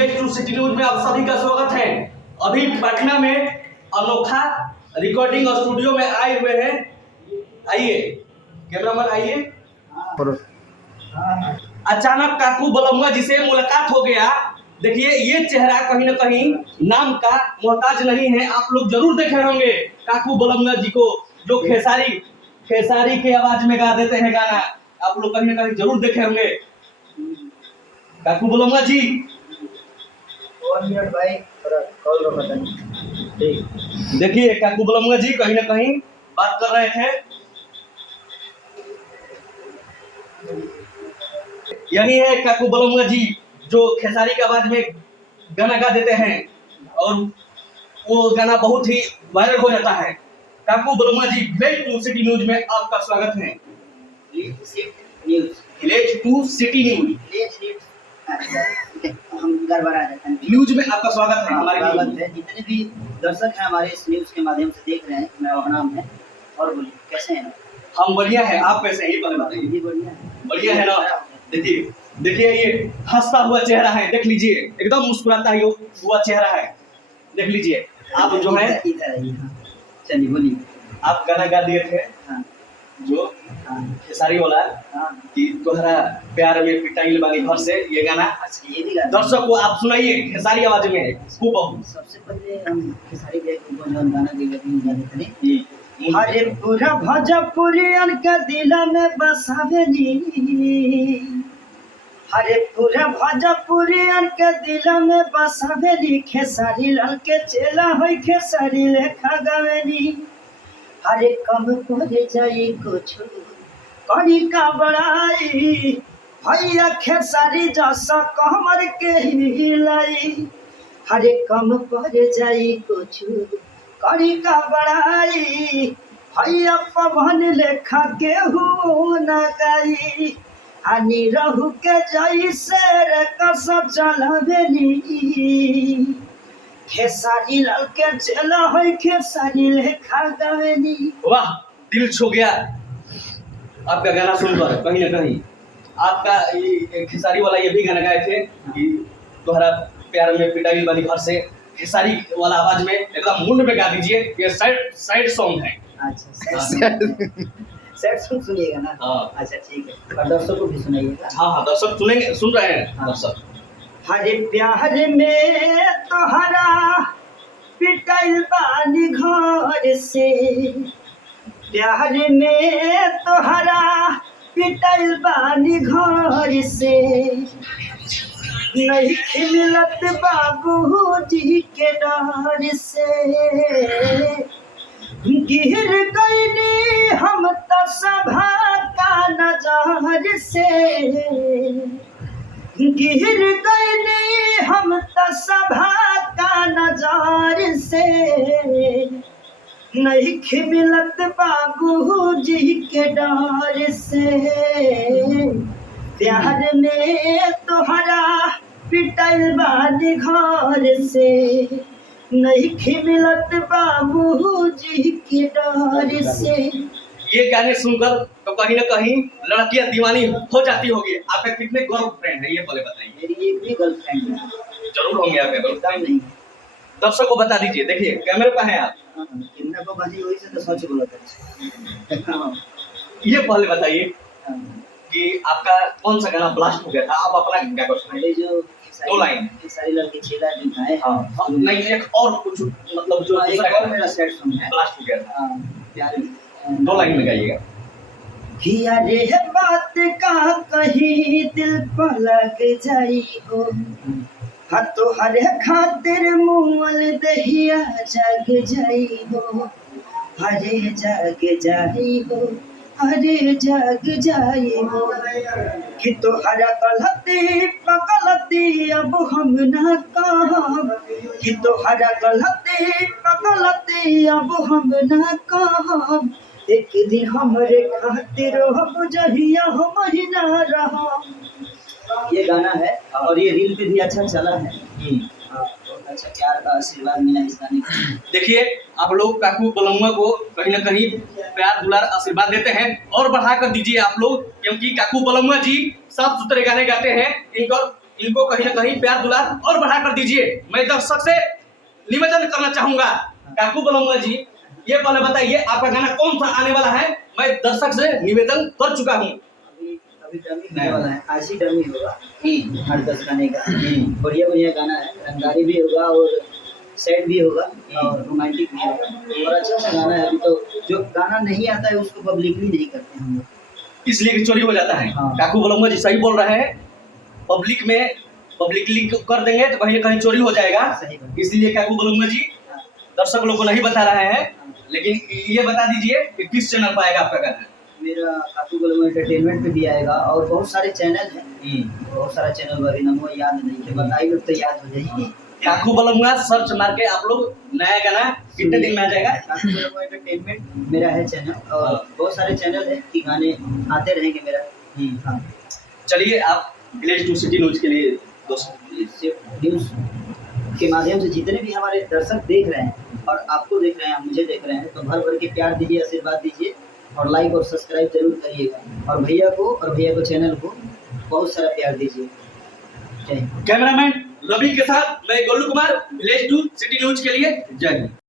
Village to city news में आप सभी का स्वागत है। अभी पटना में अनोखा रिकॉर्डिंग स्टूडियो में आए हुए हैं। आइए कैमरामैन आइए। अचानक काकू बलमुआ जी से मुलाकात हो गया। देखिए ये चेहरा कहीं ना कहीं नाम का मोहताज नहीं है। आप लोग जरूर देखे होंगे काकू बलमुआ जी को, जो खेसारी के आवाज में गा देते हैं गाना। आप लोग कहीं ना कहीं जरूर देखे होंगे काकू बलमुआ जी। भाई कॉल देखिए काकू बलमुआ जी कहीं ना कहीं बात कर रहे थे। यही है काकू बलमुआ जी जो खेसारी की आवाज में गाना गा देते हैं और वो गाना बहुत ही वायरल हो जाता है। काकू बलमुआ जी विलेज टू सिटी न्यूज में आपका स्वागत है। विलेज टू सिटी न्यूज हम गड़बड़ा जाते हैं। न्यूज में आपका स्वागत है। हमारे स्वागत है। जितने भी दर्शक हैं हमारे इस न्यूज के माध्यम से देख रहे हैं, मेरा नाम है। और बोलिए कैसे हैं? हम बढ़िया है। आप कैसे हैं ये पहले बताइए। जी बढ़िया है ना। देखिए ये हंसता हुआ चेहरा है। देख लीजिए एकदम मुस्कुराता हुआ चेहरा है। देख लीजिए आप जो है इधर आइए। चलिए बोलिए। आप गाना गा दिए थे जो खेसारी वाला कि तोहरा प्यार में पिटाई बानी घर से, ये गाना ये भी गाना दर्शक को आप सुनाइए खेसारी आवाज में। सबसे पहले हम खेसारी को गाना गे हरे पूरा भोजपुरियन के दिल में बसावेली। हरे पूरा भोजपुरियन के दिल में बसावेली। खेसारी लाल के चेला होई खेसारी लेखा गावेली। हरे कम पड़ जाई कुछ करी का बड़ाई, भैया खेसारी जैसा कमर के हिलाई। हरे कम पड़ जाई कुछ करी का बड़ाई, भैया पवन लेखा केहू न गाई। हानि रहू के जैसे रे कस चलवेली। खेसारी लाल के चला है खेसारी लेखा गावेली। वाह दिल छू गया आपका गाना सुनकर। कहीं ना कहीं आपका ये खेसारी वाला ये भी गाना गाए थे कि तोहरा प्यार में पिटाई बानी घर से। खेसारी वाला आवाज में एकदम मुंड में गा दीजिए। ये साइड सॉन्ग है। अच्छा सैड सॉन्ग सुनिएगा ना। हाँ अच्छा ठीक है। और दर्शकों को भी सुनाइएगा। हाँ दर्शक सुनेंगे, सुन रहे हैं दर्शक। हरे प्यार में तोहरा पिटाइल बानी घर से। प्यार में तोहरा पिटाइल बानी घर से। नहीं मिलत बाबूजी के डर से। गिर गईनी हम तो सभा का नजर से। गिर गईनी हम तो सभा का नजर से। नहीं मिलत बाबूजी के डर से। प्यार में तोहरा पिटाइल बानी घर से। नहीं मिलत बाबूजी के डर से। ये गाने सुनकर तो कहीं ना कहीं लड़कियां दीवानी हो जाती होगी। आपके कितने गर्लफ्रेंड है ये पहले बताइए। मेरी एक भी गर्लफ्रेंड है। जरूर होंगे आपके गर्लफ्रेंड। नहीं दर्शक को बता दीजिए। देखिए कैमरे पर हैं आप। कितना को बाजी वही से तो सोच बोला था। ये पहले बताइए कि आपका कौन सा गाना ब्लास्ट हो गया था। आप अपना क्या क्वेश्चन है। पहले जो दो लाइन खेसारी लाल के चेला जो गाए। हाँ नहीं एक और कुछ मतलब जो एक दूसरा और मेरा सैड सॉन्ग है। ब्लास्ट हो गया था। प्यार दो लाइन में गाइएगा। किया रे बात का कहीं दिल पर लग जाई हो। हाँ तो हरे खातिर मूल दहिया जग जाई हो। हरे जग जाई हो। हरे जग जाई हो। कि तो हरा गलती पगलती अब हम ना कहब। कि तो हरा गलती पगलती अब हम ना कहब। एक दिन हमरे खातिर हम जहिया हम ही ना रहा। ये गाना है और ये रील पे भी अच्छा चला है। अच्छा प्यार का आशीर्वाद मिला इस गाने को। देखिए आप लोग काकू बलमुआ को कहीं ना कहीं प्यार दुलार आशीर्वाद देते हैं और बढ़ा कर दीजिए आप लोग, क्योंकि काकू बलमुआ जी साफ सुथरे गाने गाते हैं। इनको कहीं ना कहीं प्यार दुलार और बढ़ा कर दीजिए। मैं दर्शक से निवेदन करना चाहूंगा। काकू बलमुआ जी, ये पहले बताइए आपका गाना कौन सा आने वाला है? मैं दर्शक से निवेदन कर चुका हूँ। अभी अभी डमी होने वाला है, आज ही डमी होगा 8-10 गाने का। बढ़िया बढ़िया गाना है, रंगारी भी होगा और सैड भी होगा और रोमांटिक भी होगा और अच्छा सा गाना है। अभी तो जो गाना नहीं आता है उसको पब्लिकली नहीं करते हम लोग, इसलिए कि चोरी हो जाता है। हाँ। काकू बलमुआ जी सही बोल रहे हैं, पब्लिक में पब्लिकली कर देंगे तो कहीं ना कहीं चोरी हो जाएगा। सही बात। इसलिए काकू बलमुआ जी दर्शक लोग को नहीं बता रहे हैं, लेकिन ये बता दीजिए कि किस चैनल पर आएगा आपका गाना? मेरा काकू बलमुआ एंटरटेनमेंट पे भी आएगा और बहुत सारे चैनल हैं, बहुत सारा चैनल अभी नाम याद नहीं है, बताई लोग तो याद हो जाएगी। काकू बलमुआ सर्च मार के आप लोग नया गाना कितने दिन में आ जाएगा? काकू बलमुआ एंटरटेनमेंट मेरा है चैनल और बहुत सारे चैनल हैं कि गाने आते रहेंगे मेरा। हाँ, चलिए आप विलेज टू सिटी न्यूज के लिए दोस्तों इससे न्यूज़ के माध्यम से जितने भी हमारे दर्शक देख रहे हैं और आपको देख रहे हैं, मुझे देख रहे हैं, तो भर भर के प्यार दीजिए, आशीर्वाद दीजिए और लाइक और सब्सक्राइब जरूर करिएगा और भैया को चैनल को बहुत सारा प्यार दीजिए। जय हिंद। कैमरामैन रवि के साथ मैं Golu Kumar, village to city news के लिए। जय हिंद।